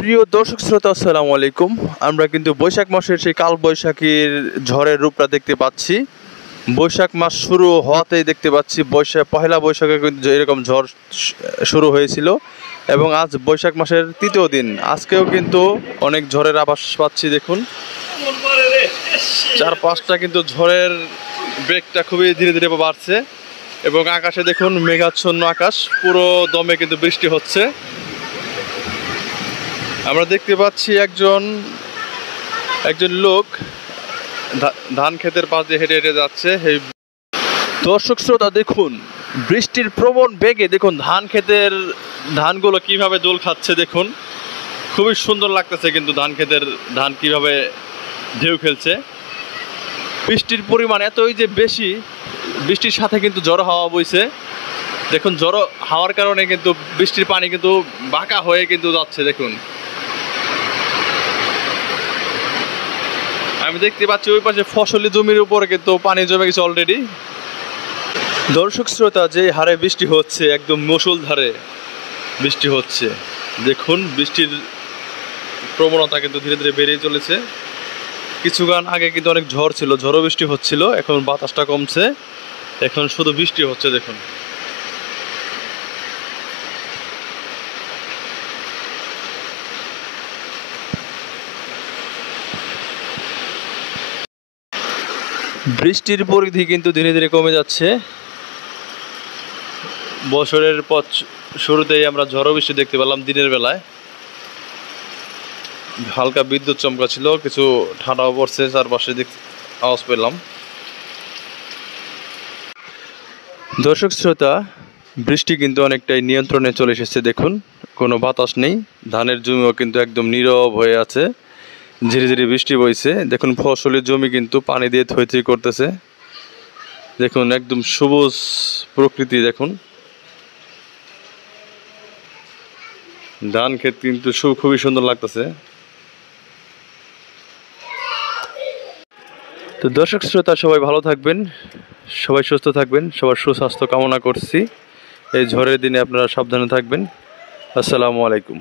প্রিয় দর্শক শ্রোতা, আসসালামু আলাইকুম। আমরা কিন্তু বৈশাখ মাসের সেই কাল বৈশাখীর ঝড়ের রূপটা দেখতে পাচ্ছি। বৈশাখ মাস শুরু হওয়াতেই দেখতে পাচ্ছি পহেলা বৈশাখে কিন্তু এরকম ঝড় শুরু হয়েছিল এবং আজ বৈশাখ মাসের তৃতীয় দিন। আজকেও কিন্তু অনেক ঝড়ের আভাস পাচ্ছি। দেখুন, চার পাঁচটা কিন্তু ঝড়ের বেগটা খুবই ধীরে ধীরে বাড়ছে এবং আকাশে দেখুন মেঘাচ্ছন্ন আকাশ, পুরো দমে কিন্তু বৃষ্টি হচ্ছে। আমরা দেখতে পাচ্ছি একজন লোক ধান ক্ষেতের পাশ দিয়ে হেঁটে হেঁটে যাচ্ছে। এই দর্শক শ্রোতা দেখুন, বৃষ্টির প্রবল বেগে দেখুন ধান ক্ষেতের ধানগুলো কিভাবে দোল খাচ্ছে। দেখুন, খুবই সুন্দর লাগতেছে কিন্তু ধান ক্ষেতের ধান কিভাবে ঢেউ খেলছে। বৃষ্টির পরিমাণ এতই যে বেশি, বৃষ্টির সাথে কিন্তু ঝড়ো হাওয়া বইছে। দেখুন, ঝড়ো হাওয়ার কারণে কিন্তু বৃষ্টির পানি কিন্তু বাঁকা হয়ে কিন্তু যাচ্ছে। দেখুন, আমি দেখতে পাচ্ছি ওই পাশে ফসলি জমির উপরে কিন্তু পানি জমে গেছে অলরেডি। দর্শক শ্রোতা, যে হারে বৃষ্টি হচ্ছে, একদম মুষলধারে বৃষ্টি হচ্ছে। দেখুন, বৃষ্টির প্রবণতা কিন্তু ধীরে ধীরে বেড়েই চলেছে। কিছুক্ষণ আগে কিন্তু অনেক ঝড় ছিল, ঝড়ো বৃষ্টি হচ্ছিল, এখন বাতাসটা কমছে, এখন শুধু বৃষ্টি হচ্ছে। দেখুন, বৃষ্টির পরিধি কিন্তু ধীরে ধীরে কমে যাচ্ছে। বছরের শুরুতেই আমরা ঝড়ো বৃষ্টি দেখতে পেলাম দিনের বেলায়। হালকা বিদ্যুৎ চমকা ছিল, কিছু ঠান্ডাও পড়ছে, চারপাশে আওয়াজ পেলাম। দর্শক শ্রোতা, বৃষ্টি কিন্তু অনেকটাই নিয়ন্ত্রণে চলে এসেছে। দেখুন, কোনো বাতাস নেই, ধানের জমিও কিন্তু একদম নীরব হয়ে আছে, ধীরে ধীরে বৃষ্টি বইছে। দেখুন, ফসলের জমি কিন্তু পানি দিয়ে থই থই করতেছে। দেখুন, একদম সবুজ প্রকৃতি। দেখুন, ধান ক্ষেত কিন্তু খুবই সুন্দর লাগতেছে। তো দর্শক শ্রোতা, সবাই ভালো থাকবেন, সবাই সুস্থ থাকবেন, সবার সুস্বাস্থ্য কামনা করছি। এই ঝড়ের দিনে আপনারা সাবধানে থাকবেন। আসসালামু আলাইকুম।